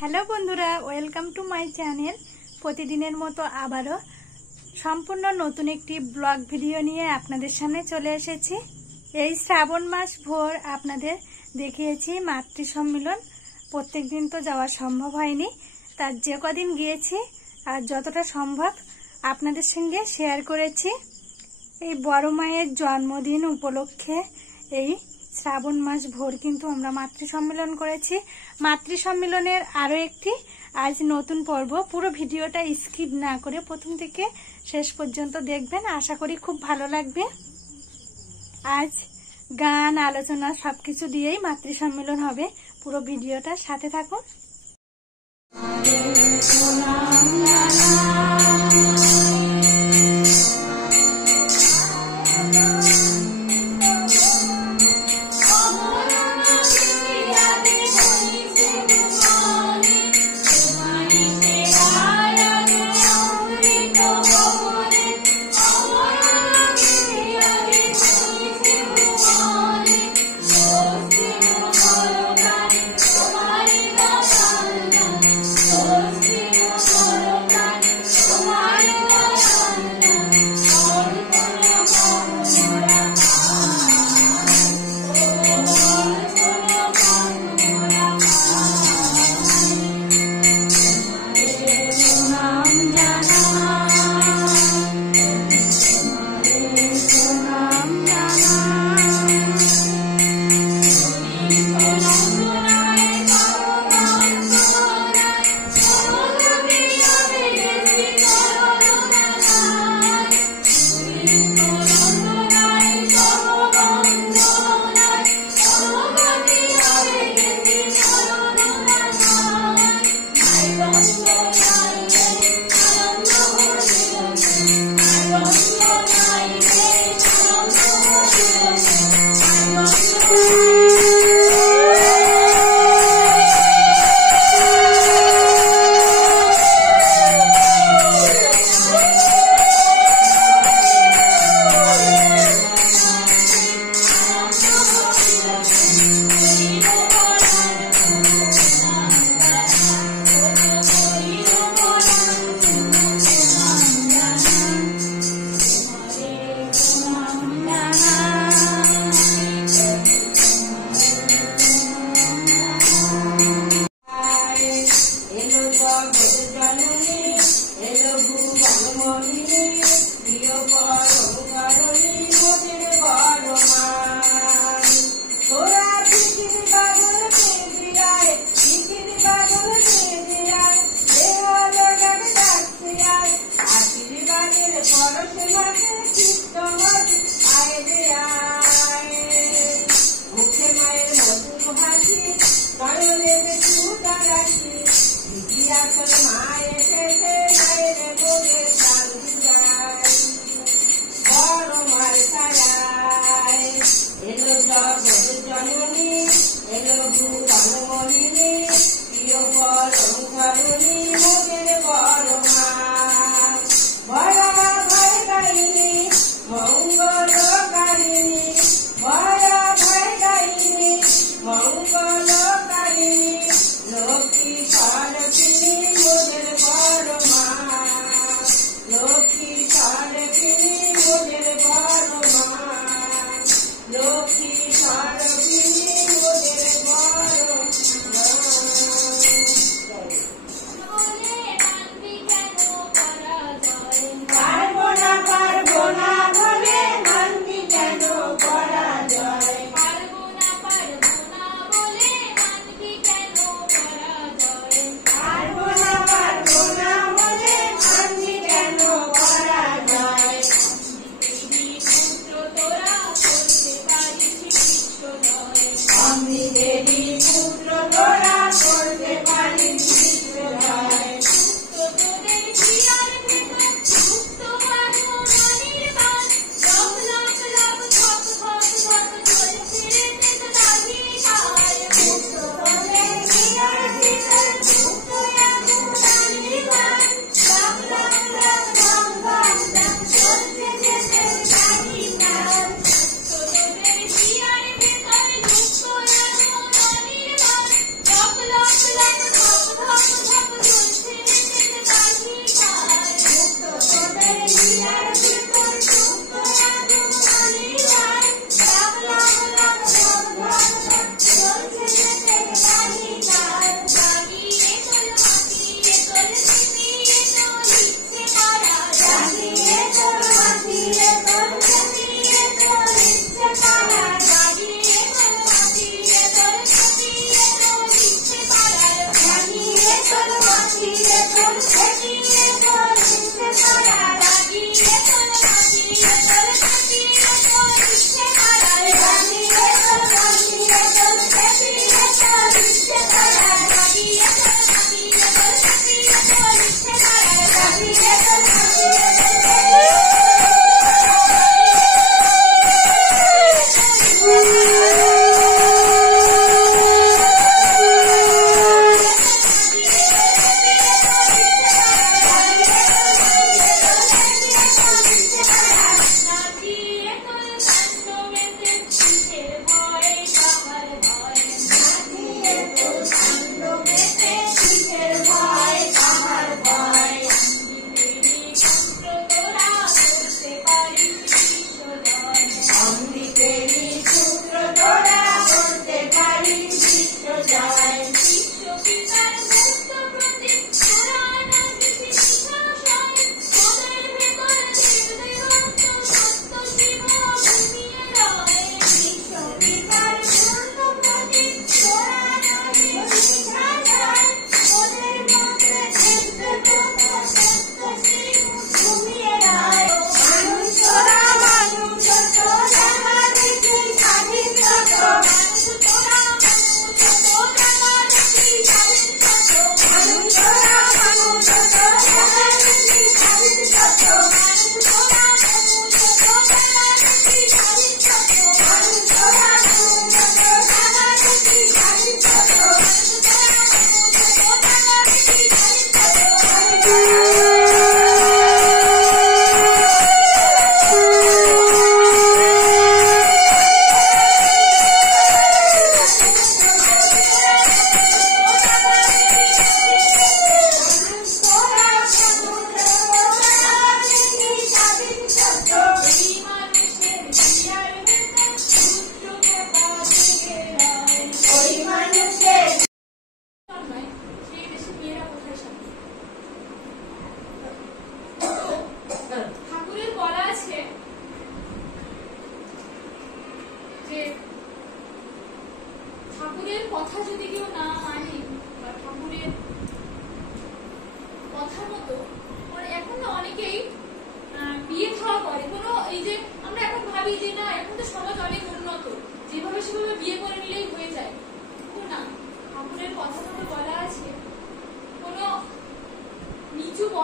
Hello বন্ধুরা, welcome to my channel. প্রতিদিনের মতো আবারও সম্পূর্ণ নতুন একটি ব্লগ ভিডিও নিয়ে আপনাদের সামনে চলে এসেছি। এই শ্রাবণ মাস ভোর আপনাদের দেখিয়েছি মাতৃ সম্মেলন। প্রত্যেক দিন তো যাওয়া সম্ভব হয়নি, তার যে কদিন গিয়েছি আর যতটা সম্ভব আপনাদের সঙ্গে শেয়ার করেছি। এই বড় মায়ের জন্মদিন উপলক্ষে এই শ্রাবণ মাস ভোর কিন্তু আমরা মাতৃ সম্মেলন করেছি। মাতৃ সম্মেলনের আরো একটি আজ নতুন পর্ব। পুরো ভিডিওটা স্কিপ না করে প্রথম থেকে শেষ পর্যন্ত দেখবেন, আশা করি খুব ভালো লাগবে। আজ গান, আলোচনা সবকিছু দিয়েই মাতৃ সম্মেলন হবে। পুরো ভিডিওটার সাথে থাকুন।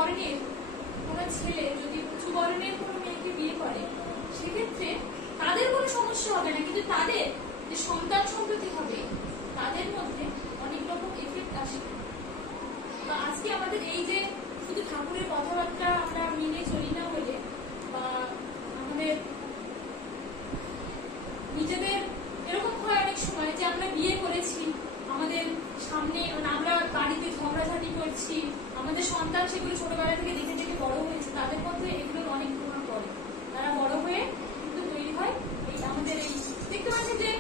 বর্ণের কোনো ছেলে যদি উঁচু বর্ণের কোনো মেয়েকে বিয়ে করে, সেক্ষেত্রে তাদের কোনো সমস্যা হবে না, কিন্তু তাদের যে সন্তান সম্পত্তি হবে তাদের মধ্যে অনেক রকম এফেক্ট আসে। বা আজকে আমাদের এই যে শুধু ঠাকুরের কথাবার্তা আমরা মেনে চলি না বলে, বা আমাদের নিজেদের এরকম হয় অনেক সময় যে আমরা বিয়ে করেছি, আমাদের সামনে আমরা বাড়িতে ঝগড়াঝাটি করছি, আমাদের সন্তান সেগুলো ছোটবেলা থেকে দেখে দেখে বড় হয়েছে, তাদের মধ্যে এগুলোর অনেক প্রভাব পড়ে। তারা বড় হয়ে কিন্তু তৈরি হয় এই আমাদের এই দেখতে পাচ্ছি যে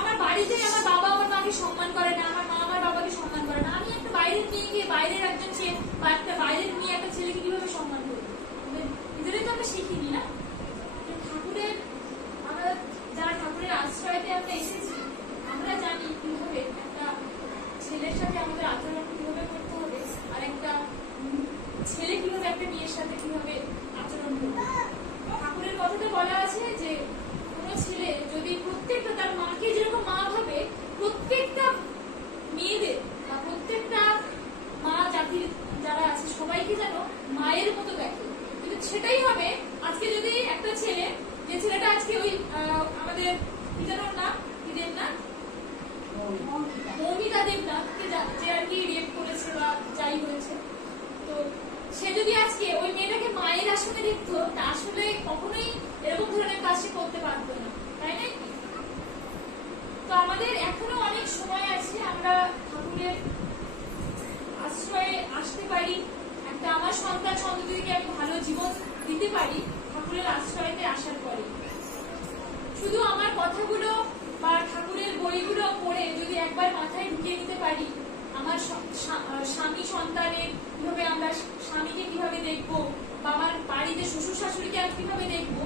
আমার বাড়িতে আমার বাবা আমার মাকে সম্মান করে না, আমার মা আমার বাবাকে সম্মান করে না, আমি একটা বাইরের মেয়েকে, বাইরের একজন ছেলে বা একটা বাইরের মেয়ে একটা ছেলেকে কিভাবে সম্মান করবো? নিজেরাই তো আমরা শিখিনি না। ঠাকুরের আমরা যারা ঠাকুরের আশ্রয়তে আমরা এসেছি, আমরা জানি কিভাবে একটা ছেলের সাথে আমাদের আচরণ কিভাবে করতে হবে, আর একটা ছেলে কিভাবে একটা মেয়ের সাথে কিভাবে আচরণ করবে। ঠাকুরের কথাতে বলা আছে যে কোনো ছেলে যদি প্রত্যেকটা তার মাকে যেরকম মা ভাবে, প্রত্যেকটা মেয়েদের বা প্রত্যেকটা মা জাতির যারা আছে সবাইকে যেন মায়ের মতো দেখে। কিন্তু সেটাই হবে আজকে যদি একটা ছেলে, যে ছেলেটা আজকে ওই আমাদের কি যেন নাম, কি দেবনাথ, মৌমিতা দেবনাথকে যে আর কি রেপ করেছে বা যাই হয়েছে, তো সে যদি আজকে ওই মেয়েটাকে মায়ের আসনে দেখতো, তা আসলে কখনোই এরকম ধরনের কাজ সে করতে পারতো না, তাই না? তো আমাদের এখনো অনেক সময় আছে, আমরা ঠাকুরের আশ্রয়ে আসতে পারি, একটা আমার সন্তান সন্ততিকে আমি ভালো জীবন দিতে পারি ঠাকুরের আশ্রয়তে আসার পরে। শুধু আমার কথাগুলো বা ঠাকুরের বইগুলো পড়ে যদি একবার মাথায় ঢুকিয়ে নিতে পারি, আমার স্বামী সন্তানের কিভাবে, আমরা স্বামীকে কিভাবে দেখবো, বা আমার বাড়িতে শ্বশুর শাশুড়িকে আমি কিভাবে দেখবো,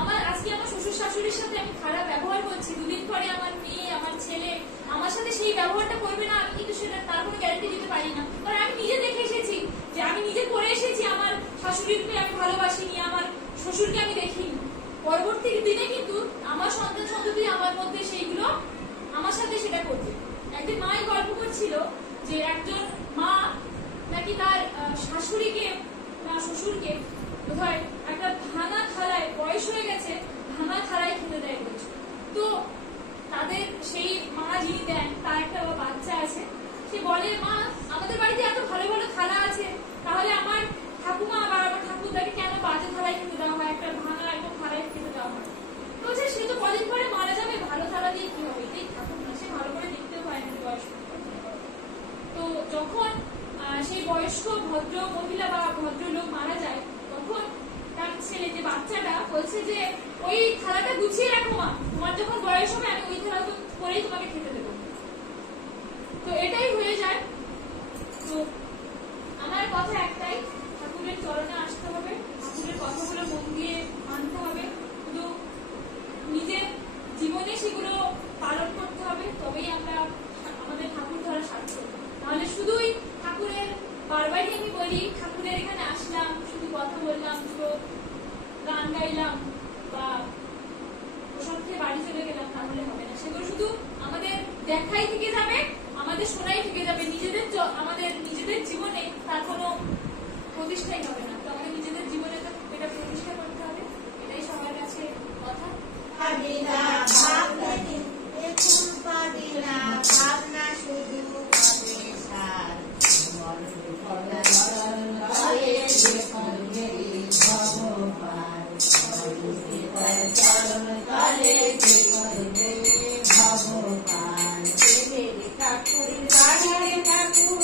আমার আজকে আমার শ্বশুর শাশুড়ির সাথে আমি খারাপ ব্যবহার করছি, দুদিন পরে আমার মেয়ে আমার ছেলে আমার সাথে সেই ব্যবহারটা করবে না, আমি কিন্তু সেটা তার কোনো গ্যারান্টি দিতে পারি না। কারণ আমি নিজে দেখে এসেছি, যে আমি নিজে করে এসেছি, আমার শাশুড়িকে আমি ভালোবাসিনি, আমার শ্বশুরকে আমি দেখিনি। পরবর্তী দিনে কিন্তু আমার সন্তান সন্ততি আমার মধ্যে সেইগুলো আমার সাথে সেটা করবে। একদিন মাই গল্প করছিল যে একজন মা নাকি তার শাশুড়িকে না শ্বশুরকে বোধহয় একটা ভাঙা থালায়, বয়স হয়ে গেছে, ভাঙা থালায় খেতে দেয় বলছে। তো তাদের সেই মা যিনি দেন তার একটা বাচ্চা আছে, সে বলে মা আমাদের বাড়িতে এত ভালো ভালো থালা আছে, তাহলে আমার ঠাকুমা বা আমার ঠাকুরদাকে কেন বাজে থালায় খেতে দেওয়া হয়, একটা ভাঙা একদম থালায় খেতে দেওয়া হয়? বলছে সে তো কদিন পরে মারা যাবে, ভালো থালা দিয়ে কি হবে? এটাই ঠাকুর না, সে ভালো করে দেখতেও পায় না বয়স্ক। তো যখন সেই বয়স্ক ভদ্র মহিলা বা ভদ্রলোক মারা যায়, তখন তার ছেলে যে বাচ্চাটা বলছে যে ওই থালাটা গুছিয়ে রাখো মা, তোমার যখন বয়স হবে আমি ওই থালা করেই তোমাকে খেতে দেবো। তো এটাই হয়ে যায়। তো আমার কথা একটাই, ঠাকুরের চরণে আসতে হবে, ঠাকুরের কথাগুলো মন দিয়ে মানতে হবে, শুধু নিজের জীবনে সেগুলো পালন করতে হবে, তবেই আমরা আমাদের ঠাকুর ধরা সার্থক। তাহলে শুধুই ঠাকুরের, বারবারই আমি বলি, ঠাকুরের এখানে আসলাম, শুধু কথা বললাম, দুটো গান গাইলাম বা ওসব থেকে বাড়ি চলে গেলাম, তাহলে হবে না। সেগুলো শুধু আমাদের দেখাই থেকে যাবে, আমাদের শোনাই থেকে যাবে, আমাদের নিজেদের জীবনে তার কোনো প্রতিষ্ঠাই হবে না। তো আমাদের নিজেদের জীবনে তো এটা প্রতিষ্ঠা করতে হবে, এটাই সবার কাছে কথা। ভাবনা শুধু ঠাকুর